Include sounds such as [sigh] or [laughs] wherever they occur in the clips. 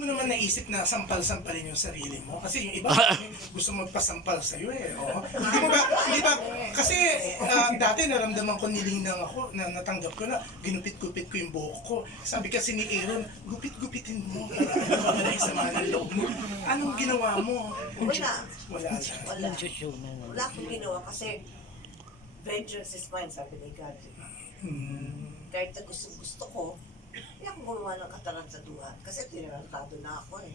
mo naman naisip na sampal-sampalin yung sarili mo? Kasi yung iba gusto magpasampal sa'yo eh. Oo. Hindi mo ba, hindi ba, kasi ah, dati naramdaman ko nilinang ako, na natanggap ko na ginupit-gupit ko yung buhok ko. Sabi kasi ni Aaron, gupit-gupitin mo para ano yung sama ng loob mo. Anong ginawa mo? Wala. Wala. Wala. Wala akong ginawa kasi vengeance is mine, sabi ni God. Hmm. Kahit na gusto, gusto ko, hindi ako gumawa ng katarantaduhan kasi tinarantado na ako eh.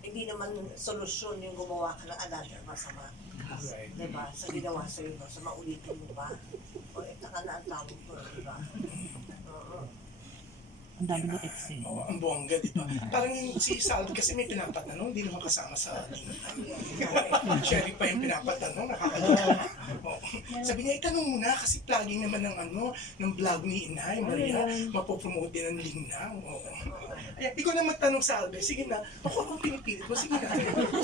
Hindi naman solusyon yung gumawa ka ng another masama. Right. Diba? Sa ginawa sa'yo, no? sa maulitin mo ba? O ito ka na ang tawag ko, diba? [laughs] Oo. Ang dami ng ex eh. Oo, ang bongga, di ba? Parang yung si Salvi kasi may pinapatanong, hindi naman kasama sa [laughs] Sherry pa yung pinapatanong, nakakaloka. Oo. Sabi niya, itanong mo na kasi plugging naman ng ano, ng vlog ni Inay, Maria, mapopromote din ng lingnang. Oo. Ay, ikaw na magtanong Salve, sige na, ako akong pinipilit mo, sige na.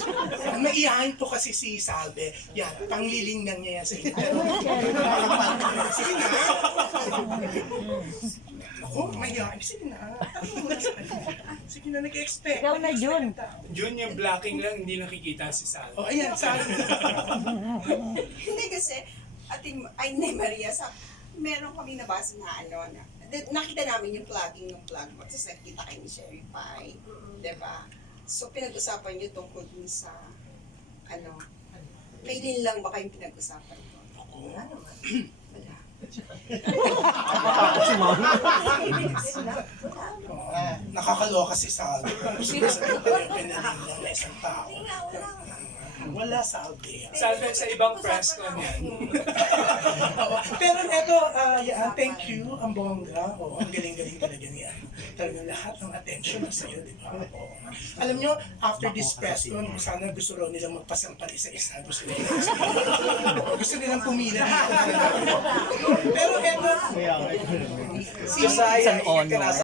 [laughs] Maiyahin po kasi si Salve, yan, panglilingnang niya yan sa [laughs] Sige na. Ako, mahihain. Sige na. Sige na, nag-expect. Ikaw na, Jun. Jun, yung blocking lang, hindi nakikita si Sal. Oh, ayan, Salve. [laughs] Hindi kasi, ating, ay, ni Maria, sa, meron kami nabasa na ano, na, nakita namin yung plugging ng plug mo, tapos nakita kayo ni Sherry Pie, di ba? So, pinag-usapan niyo tungkol dun sa, ano, kailan lang ba kayong pinag-usapan ko? Wala naman. Wala. Wala. Nakakaloka si Salve. Gusto ko sabihin pa rin pinaling niya na isang tao. Wala nga. Wala Salve. Sal, sa ibang press con yan. Ah, yeah, thank you, ang bongga. Oo, ang galing-galing talaga niya. Talagang lahat ng attention na sa'yo, di ba? Oo. Alam nyo, after this press con, sana gusto raw nilang magpasampal isa-isa. Gusto nila. gusto nilang pumila. Pero eto, Josiah,